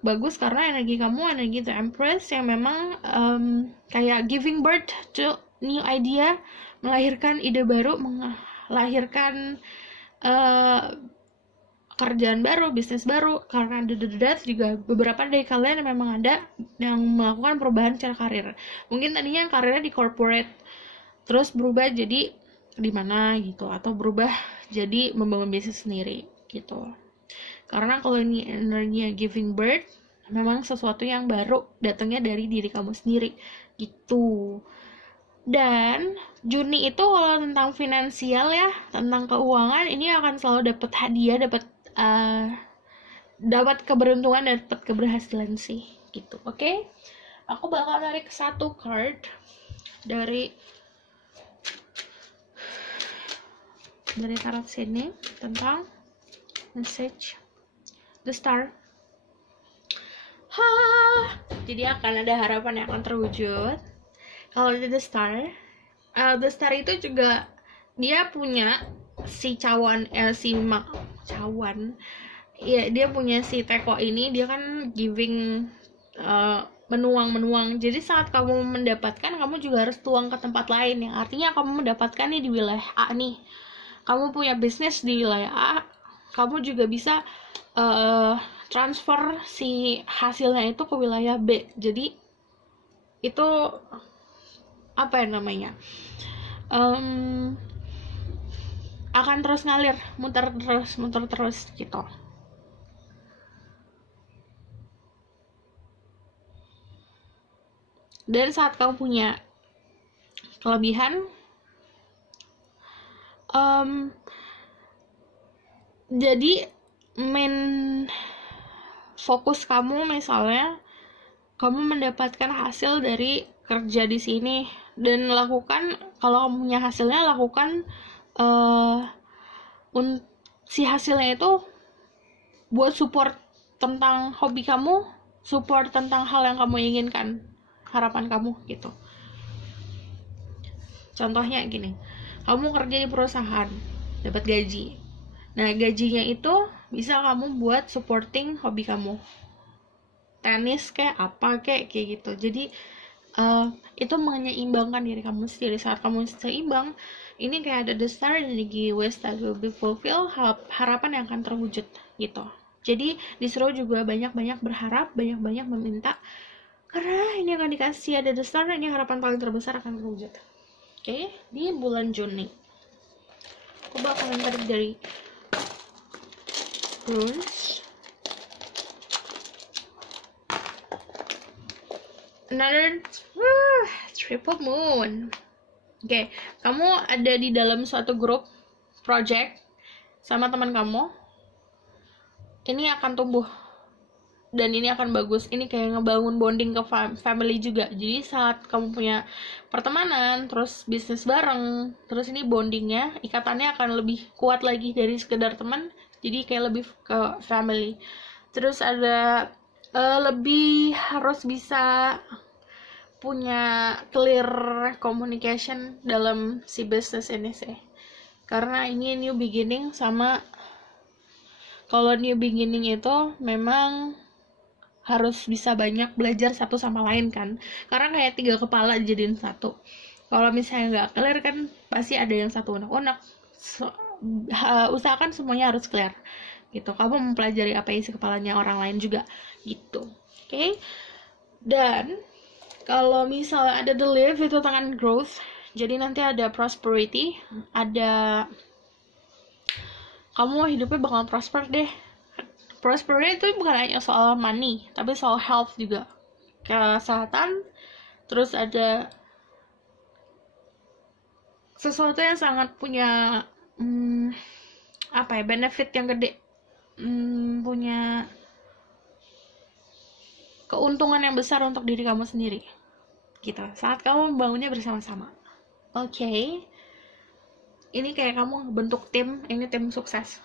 bagus karena energi kamu, energi the Empress, yang memang kayak giving birth to new idea, melahirkan ide baru, melahirkan kerjaan baru, bisnis baru. Karena dedat juga beberapa dari kalian yang memang ada yang melakukan perubahan secara karir. Mungkin tadinya karirnya di corporate, terus berubah jadi di mana gitu, atau berubah jadi membangun bisnis sendiri gitu. Karena kalau ini energinya giving birth, memang sesuatu yang baru datangnya dari diri kamu sendiri gitu. Dan Juni itu kalau tentang finansial ya, tentang keuangan, ini akan selalu dapat hadiah, dapat keberuntungan, dapat keberhasilan sih gitu. Oke? Aku bakal narik satu card dari tarot sini tentang message the star. Jadi akan ada harapan yang akan terwujud. Kalau the star itu juga dia punya si cawan, ya, dia punya si teko ini, dia kan giving, menuang. Jadi saat kamu mendapatkan, kamu juga harus tuang ke tempat lain, yang artinya kamu mendapatkan nih di wilayah A nih, kamu punya bisnis di wilayah A, kamu juga bisa transfer si hasilnya itu ke wilayah B. Jadi itu apa ya namanya, akan terus ngalir, muter terus gitu. Dan saat kamu punya kelebihan, jadi main fokus kamu misalnya kamu mendapatkan hasil dari kerja di sini dan lakukan, kalau kamu punya hasilnya lakukan si hasilnya itu buat support tentang hobi kamu, support tentang hal yang kamu inginkan, harapan kamu gitu. Contohnya gini, kamu kerja di perusahaan, dapat gaji. Nah, gajinya itu bisa kamu buat supporting hobi kamu. Tenis kayak apa kayak gitu. Jadi itu menyeimbangkan diri kamu sendiri. Saat kamu seimbang, ini kayak ada the star and the giveaways that will be fulfilled, harapan yang akan terwujud gitu. Jadi disuruh juga banyak-banyak berharap, banyak-banyak meminta, karena ini akan dikasih, ada the star, ini harapan paling terbesar akan terwujud. Oke, di bulan Juni aku bakalan tarik dari runes. Another triple moon. Oke, kamu ada di dalam suatu grup project sama teman kamu. Ini akan tumbuh dan ini akan bagus. Ini kayak ngebangun bonding ke family juga. Jadi saat kamu punya pertemanan, terus bisnis bareng, terus ini bondingnya, ikatannya akan lebih kuat lagi dari sekedar teman. Jadi kayak lebih ke family. Terus ada lebih harus bisa punya clear communication dalam si bisnis ini sih. Karena ini new beginning, sama kalau new beginning itu memang harus bisa banyak belajar satu sama lain kan, karena kayak 3 kepala jadiin satu. Kalau misalnya nggak clear kan pasti ada yang satu unek-unek. Usahakan semuanya harus clear gitu. Kamu mempelajari apa isi kepalanya orang lain juga gitu. Oke? Dan kalau misalnya ada the live itu tangan growth, jadi nanti ada prosperity, ada kamu hidupnya bakal prosper deh. Prosperity itu bukan hanya soal money, tapi soal health juga, kesehatan. Terus ada sesuatu yang sangat punya benefit yang gede, punya keuntungan yang besar untuk diri kamu sendiri gitu, saat kamu membangunnya bersama-sama. Oke. Ini kayak kamu bentuk tim, ini tim sukses.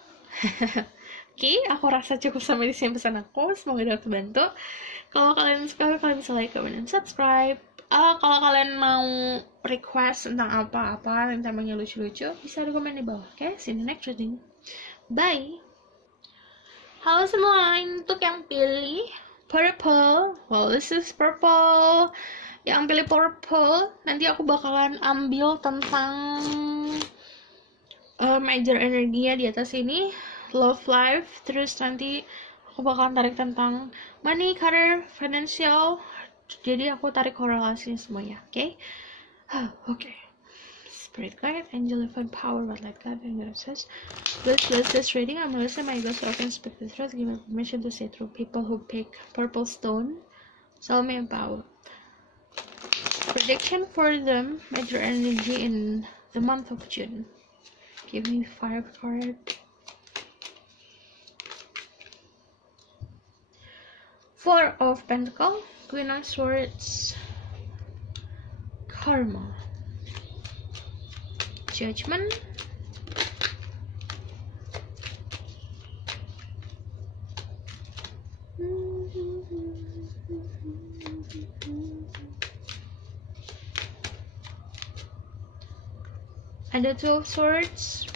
Oke, aku rasa cukup sampai di sini pesan aku. Semoga dapat bantu. Kalau kalian suka, kalian bisa like, comment, dan subscribe. Kalau kalian mau request tentang apa-apa yang temanya lucu-lucu, bisa di komen di bawah. Oke, see you in the next reading. Bye. Halo semua, untuk yang pilih purple, well this is purple. Yang pilih purple, nanti aku bakalan ambil tentang major energinya di atas ini, love life. Terus nanti aku bakalan tarik tentang money, career, financial. Jadi aku tarik korelasinya semuanya, oke? Oke. Spirit guide, angel, divine power, what light God, and God says. Bless this reading. I'm Melissa. My best often speak the truth. Give me permission to say through people who pick purple stone. Soul me empowered. Prediction for them, major energy in the month of June. Give me 5 cards. 4 of Pentacles, Queen of Swords, Karma, Judgment, ada 2 of Swords.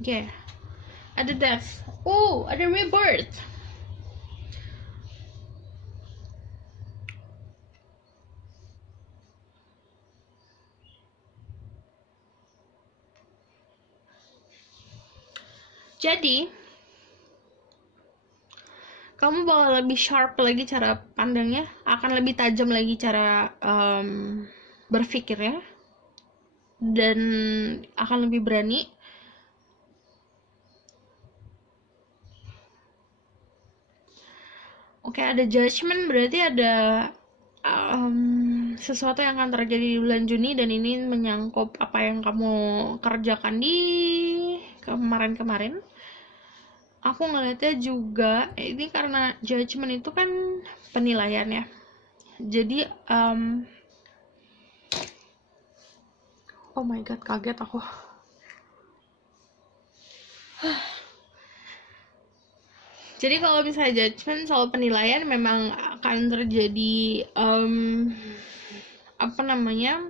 Yeah, ada Death. Oh, ada Rebirth. Jadi kamu bakal lebih sharp lagi cara pandangnya, akan lebih tajam lagi cara berpikirnya, dan akan lebih berani. Oke, ada Judgment, berarti ada sesuatu yang akan terjadi di bulan Juni, dan ini menyangkut apa yang kamu kerjakan di kemarin-kemarin. Aku ngeliatnya juga, ini karena Judgment itu kan penilaian ya. Jadi Oh my god, kaget aku. Jadi kalau misalnya judgment soal penilaian memang akan terjadi apa namanya,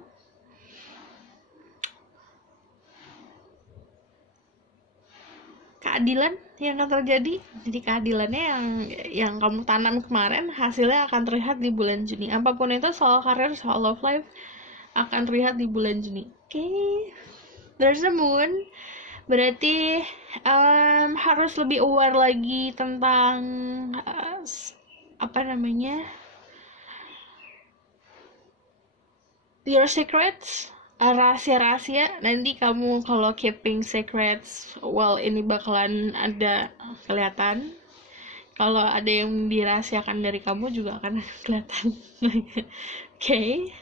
keadilan yang akan terjadi. Jadi keadilannya yang kamu tanam kemarin hasilnya akan terlihat di bulan Juni. Apapun itu, soal karir, soal love life, akan terlihat di bulan Juni. Oke, there's the moon. Berarti harus lebih aware lagi tentang apa namanya, your secrets, rahasia-rahasia. Nanti kamu kalau keeping secrets, well, ini bakalan ada kelihatan. Kalau ada yang dirahasiakan dari kamu juga akan kelihatan. Okay.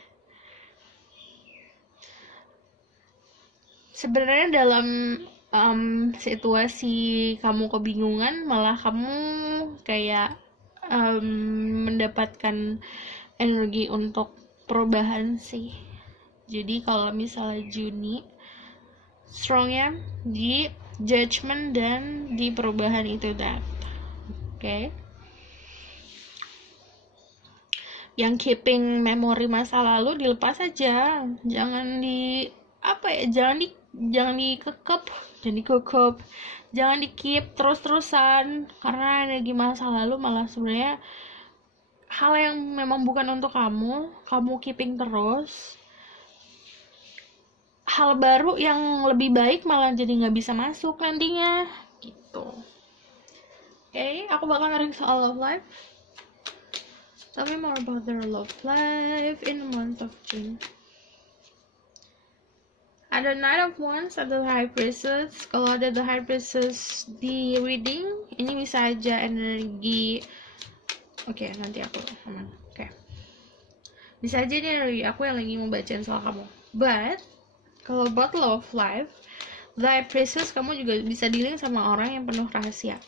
Sebenarnya dalam situasi kamu kebingungan, malah kamu kayak mendapatkan energi untuk perubahan sih. Jadi kalau misalnya Juni strongnya di judgment dan di perubahan itu, that okay. Yang keeping memori masa lalu dilepas aja, jangan dikekep, jangan di keep terus-terusan, karena energi masa lalu malah sebenarnya hal yang memang bukan untuk kamu keeping terus. Hal baru yang lebih baik malah jadi nggak bisa masuk nantinya gitu. Okay, aku bakal ngering soal love life. Tell me more about their love life in the month of June. Ada Knight of Wands, ada High Priestess. Kalau ada the High Priestess di reading, ini bisa aja energi. Oke, nanti aku aman. Oke. Bisa aja ini energi aku yang lagi mau bacain soal kamu. But kalau buat love life, the High Priestess, kamu juga bisa dealing sama orang yang penuh rahasia.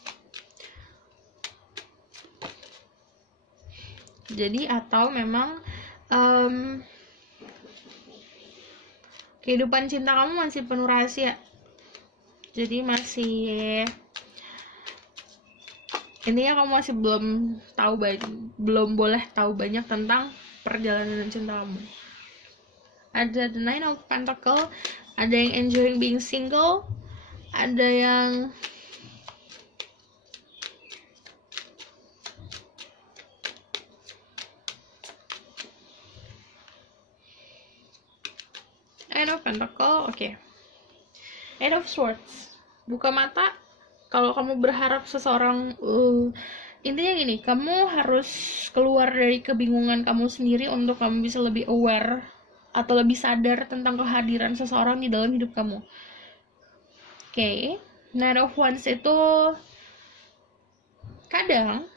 Jadi atau memang kehidupan cinta kamu masih penuh rahasia. Jadi intinya kamu masih belum boleh tahu banyak tentang perjalanan cinta kamu. Ada the Nine of Pentacles, ada yang enjoying being single, ada yang Nine of Pentacles, oke. Eight of Swords, buka mata. Kalau kamu berharap seseorang, intinya gini, kamu harus keluar dari kebingungan kamu sendiri untuk kamu bisa lebih aware atau lebih sadar tentang kehadiran seseorang di dalam hidup kamu. Oke. Knight of Wands itu kadang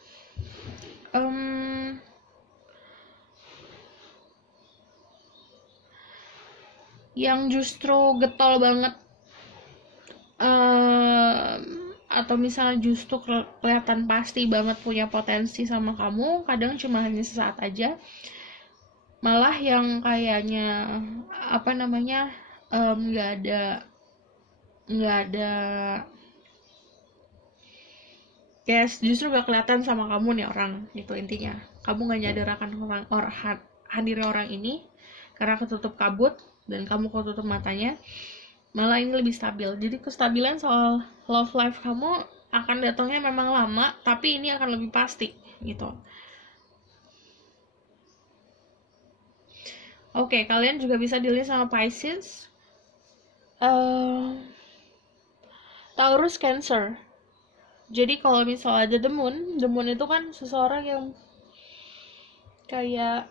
yang justru getol banget, atau misalnya justru kelihatan pasti banget punya potensi sama kamu, kadang cuma hanya sesaat aja. Malah yang kayaknya apa namanya, nggak ada guys, justru gak kelihatan sama kamu nih orang. Itu intinya, kamu gak nyadar akan hadirnya orang ini karena ketutup kabut dan kamu ketutup matanya. Malah ini lebih stabil. Jadi kestabilan soal love life kamu akan datangnya memang lama, tapi ini akan lebih pasti gitu. Oke, kalian juga bisa dilihat sama Pisces, Taurus, Cancer. Jadi kalau misalnya ada the moon itu kan seseorang yang kayak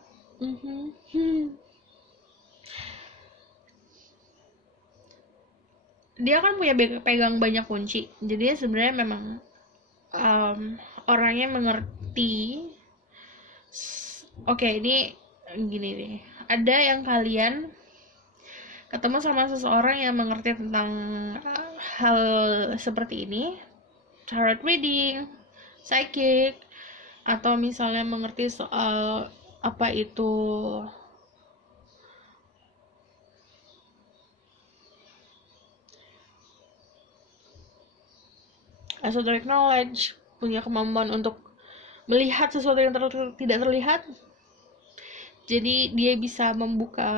dia kan punya pegang banyak kunci. Jadi sebenarnya memang orangnya mengerti. Oke, ini gini nih. Ada yang kalian ketemu sama seseorang yang mengerti tentang hal seperti ini, tarot reading, psychic, atau misalnya mengerti soal apa itu esoteric knowledge, punya kemampuan untuk melihat sesuatu yang tidak terlihat. Jadi dia bisa membuka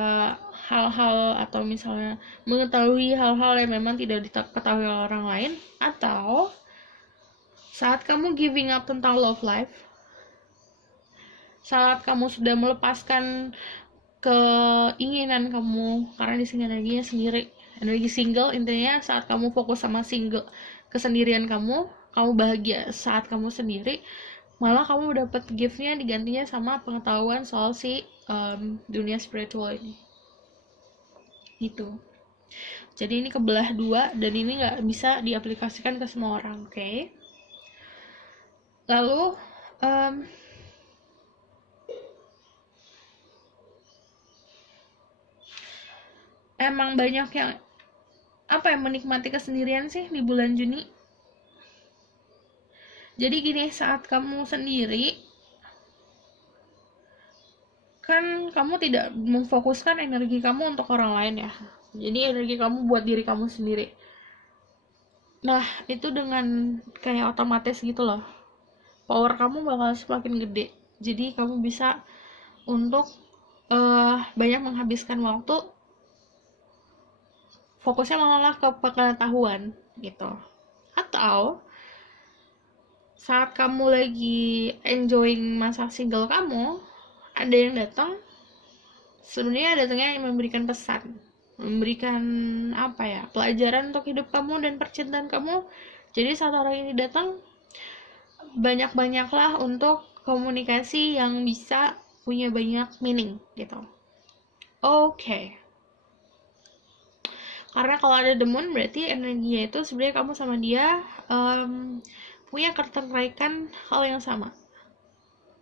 hal-hal atau misalnya mengetahui hal-hal yang memang tidak diketahui oleh orang lain. Atau saat kamu giving up tentang love life, saat kamu sudah melepaskan keinginan kamu, karena di sini energinya sendiri, energi single, intinya saat kamu fokus sama single, kesendirian kamu bahagia saat kamu sendiri, malah kamu dapat giftnya digantinya sama pengetahuan soal si dunia spiritual ini gitu. Jadi ini kebelah dua dan ini nggak bisa diaplikasikan ke semua orang, oke? Lalu emang banyak yang menikmati kesendirian sih di bulan Juni. Jadi gini, saat kamu sendiri kan kamu tidak memfokuskan energi kamu untuk orang lain ya. Jadi energi kamu buat diri kamu sendiri. Nah, itu dengan kayak otomatis gitu loh. Power kamu bakal semakin gede. Jadi kamu bisa untuk banyak menghabiskan waktu, fokusnya malah ke pengetahuan gitu. Atau saat kamu lagi enjoying masa single kamu, ada yang datang, sebenarnya datangnya memberikan pesan, memberikan pelajaran untuk hidup kamu dan percintaan kamu. Jadi saat orang ini datang, banyak-banyaklah untuk komunikasi yang bisa punya banyak meaning gitu. Oke. Karena kalau ada the moon, berarti energinya itu sebenarnya kamu sama dia punya ketertarikan hal yang sama.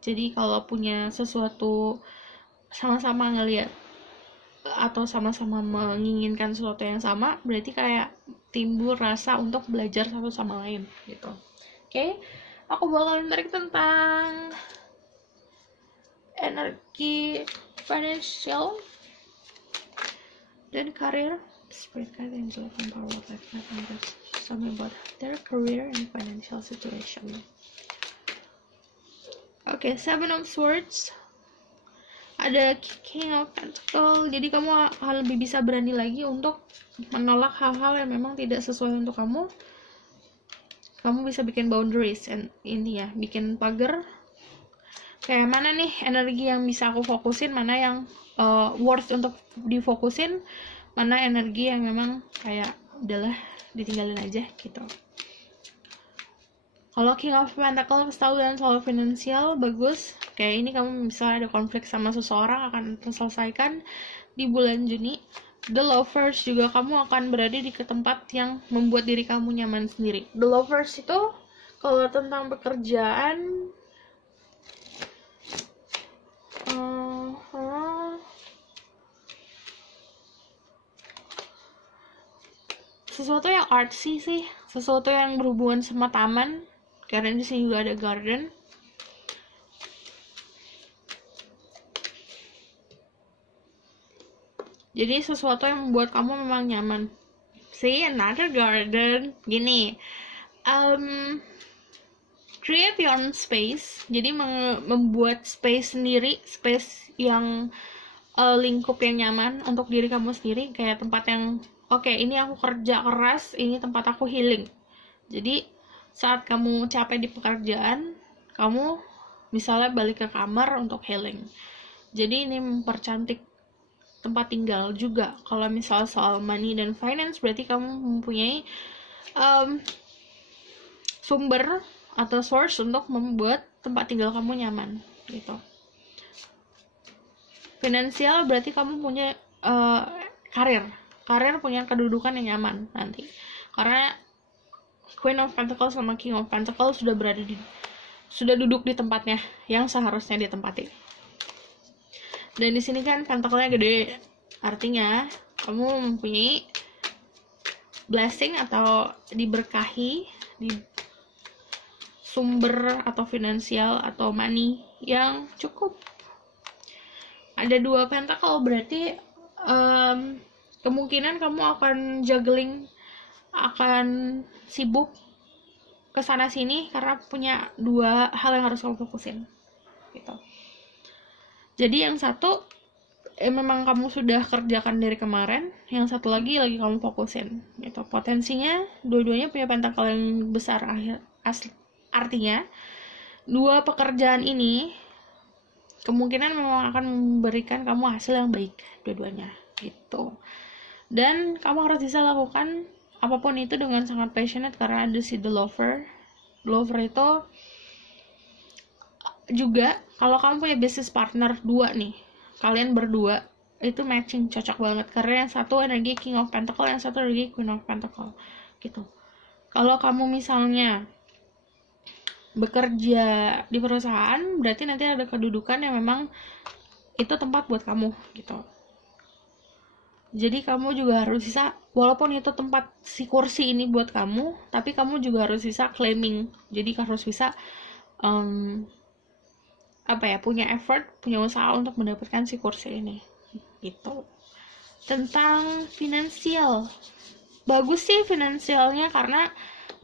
Jadi kalau punya sesuatu, sama-sama ngelihat atau sama-sama menginginkan sesuatu yang sama, berarti kayak timbul rasa untuk belajar satu sama lain gitu. Oke? Aku bakal menarik tentang energi financial dan karir. Spirit guide, angel, and power of life matters. Something about their career and financial situation. Oke, Seven of Swords. Ada King of Pentacles. Jadi kamu lebih bisa berani lagi untuk menolak hal-hal yang memang tidak sesuai untuk kamu. Kamu bisa bikin boundaries, ini ya, bikin pagar. Kayak mana nih energi yang bisa aku fokusin, mana yang worth untuk difokusin, mana energi yang memang kayak udahlah ditinggalin aja gitu. Kalau King of Pentacles tahu dan soal finansial bagus. Kayak ini kamu misalnya ada konflik sama seseorang akan terselesaikan di bulan Juni. The Lovers juga kamu akan berada di tempat yang membuat diri kamu nyaman sendiri. The Lovers itu kalau tentang pekerjaan sesuatu yang artsy sih, sesuatu yang berhubungan sama taman, karena di sini juga ada garden. Jadi sesuatu yang membuat kamu memang nyaman. See, another garden. Gini, create your own space. Jadi membuat space sendiri, space yang lingkup yang nyaman untuk diri kamu sendiri, kayak tempat yang oke, ini aku kerja keras, ini tempat aku healing. Jadi saat kamu capek di pekerjaan, kamu misalnya balik ke kamar untuk healing. Jadi ini mempercantik tempat tinggal juga. Kalau misal soal money dan finance, berarti kamu mempunyai sumber atau source untuk membuat tempat tinggal kamu nyaman gitu. Finansial berarti kamu punya karir punya kedudukan yang nyaman nanti, karena Queen of Pentacles sama King of Pentacles sudah duduk di tempatnya yang seharusnya ditempati. Dan di sini kan pentakelnya gede, artinya kamu mempunyai blessing atau diberkahi di sumber atau finansial atau money yang cukup. Ada 2 pentakel berarti kemungkinan kamu akan juggling, akan sibuk kesana sini karena punya dua hal yang harus kamu fokusin gitu. Jadi yang satu memang kamu sudah kerjakan dari kemarin, yang satu lagi kamu fokusin gitu. Potensinya dua-duanya punya pentakel yang besar, artinya dua pekerjaan ini kemungkinan memang akan memberikan kamu hasil yang baik dua-duanya gitu. Dan kamu harus bisa lakukan apapun itu dengan sangat passionate karena ada si The Lover itu juga. Kalau kamu punya business partner dua nih, kalian berdua itu matching, cocok banget karena yang satu energi King of Pentacle, yang satu energi Queen of Pentacle gitu. Kalau kamu misalnya bekerja di perusahaan, berarti nanti ada kedudukan yang memang itu tempat buat kamu gitu. Jadi kamu juga harus bisa, walaupun itu tempat si kursi ini buat kamu, tapi kamu juga harus bisa claiming. Jadi harus bisa punya effort, punya usaha untuk mendapatkan si kursi ini gitu. Tentang finansial, bagus sih finansialnya, karena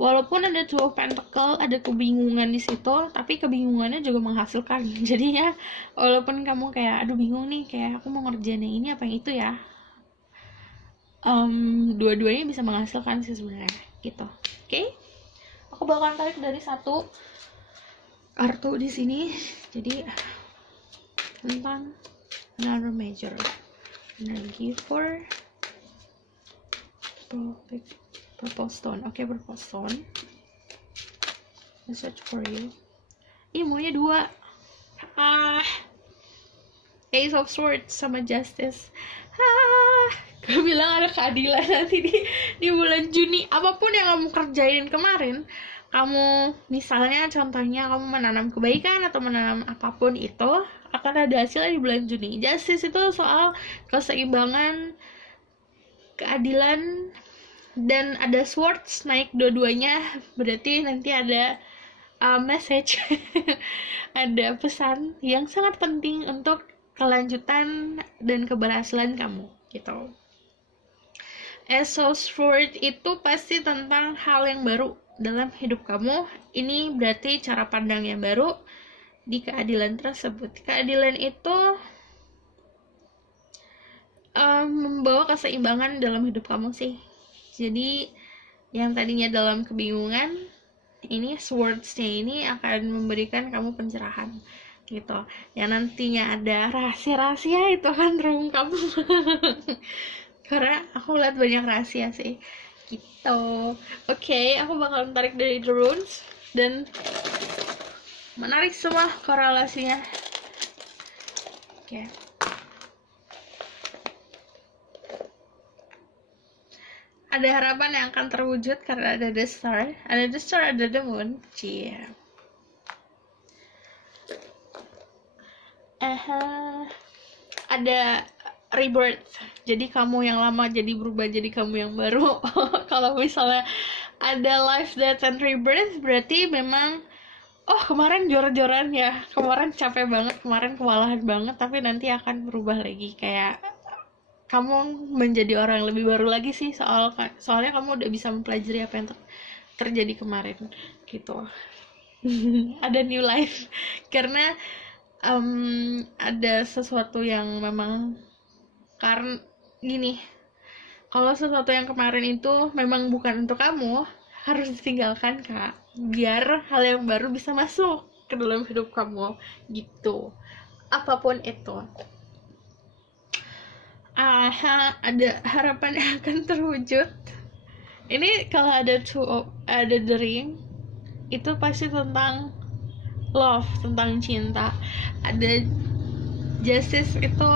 walaupun ada Two of Pentacle, ada kebingungan di situ, tapi kebingungannya juga menghasilkan. Jadinya walaupun kamu kayak aduh bingung nih, kayak aku mau ngerjain yang ini apa yang itu ya, dua-duanya bisa menghasilkan sih sebenarnya gitu. Oke? Aku bakalan tarik dari satu kartu di sini. Jadi tentang another major energy for purple stone. Oke, purple stone. Message for you. Maunya dua. Ace of Swords sama Justice. Gue bilang ada keadilan nanti di bulan Juni. Apapun yang kamu kerjain kemarin, kamu misalnya contohnya kamu menanam kebaikan atau menanam apapun itu, akan ada hasilnya di bulan Juni. Justice itu soal keseimbangan, keadilan, dan ada swords naik dua-duanya, berarti nanti ada message ada pesan yang sangat penting untuk kelanjutan dan keberhasilan kamu gitu. Ace of Swords itu pasti tentang hal yang baru dalam hidup kamu. Ini berarti cara pandang yang baru di keadilan tersebut. Keadilan itu membawa keseimbangan dalam hidup kamu sih. Jadi yang tadinya dalam kebingungan, ini swords-nya ini akan memberikan kamu pencerahan gitu. Yang nantinya ada rahasia-rahasia itu akan terungkap. Karena aku lihat banyak rahasia sih gitu. Oke, aku bakal tarik dari The Runes dan menarik semua korelasinya. Oke. Ada harapan yang akan terwujud karena ada The Star, ada The Star, ada The Moon. Cie. Ada rebirth. Jadi kamu yang lama jadi berubah jadi kamu yang baru. Kalau misalnya ada life, death, and rebirth, berarti memang kemarin jor-joran ya, kemarin capek banget, kemarin kewalahan banget, tapi nanti akan berubah lagi, kayak kamu menjadi orang yang lebih baru lagi sih, soalnya kamu udah bisa mempelajari apa yang terjadi kemarin gitu. Ada new life karena ada sesuatu yang memang, karena gini, kalau sesuatu yang kemarin itu memang bukan untuk kamu, harus ditinggalkan kak, biar hal yang baru bisa masuk ke dalam hidup kamu gitu, apapun itu. Ada harapan yang akan terwujud. Ini kalau ada the ring, itu pasti tentang love, tentang cinta. Ada justice itu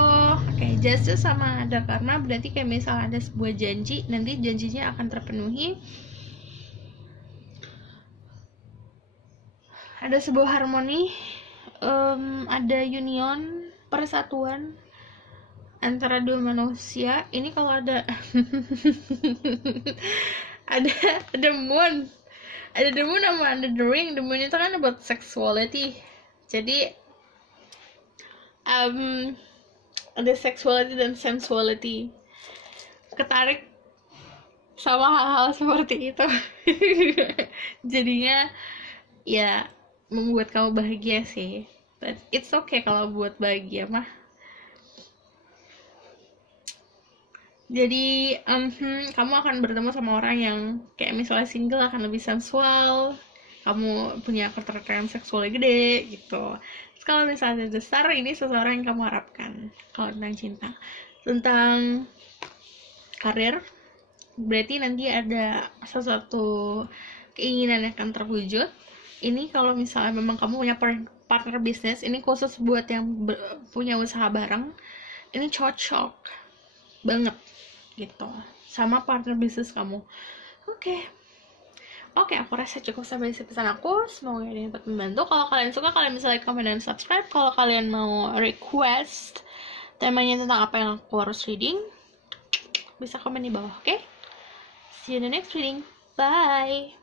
justice sama ada karma, berarti kayak misal ada sebuah janji, nanti janjinya akan terpenuhi. Ada sebuah harmoni, ada union, persatuan antara dua manusia. Ini kalau ada ada moon, sama ada the ring. The moon itu kan about sexuality, jadi ada sexuality dan sensuality, ketarik sama hal-hal seperti itu. Jadinya ya membuat kamu bahagia sih. But it's okay kalau buat bahagia mah. Jadi kamu akan bertemu sama orang yang kayak misalnya single akan lebih sensual, kamu punya ketertarikan seksualnya gede gitu. Terus kalau misalnya besar, ini seseorang yang kamu harapkan. Kalau tentang cinta, tentang karir, berarti nanti ada sesuatu keinginan yang akan terwujud. Ini kalau misalnya memang kamu punya partner bisnis, ini khusus buat yang punya usaha bareng, ini cocok banget gitu sama partner bisnis kamu. Oke, aku rasa cukup sampai di pesan aku. Semoga ini dapat membantu. Kalau kalian suka, kalian bisa like, comment, dan subscribe. Kalau kalian mau request temanya tentang apa yang aku harus reading, bisa komen di bawah, oke? See you in the next reading. Bye!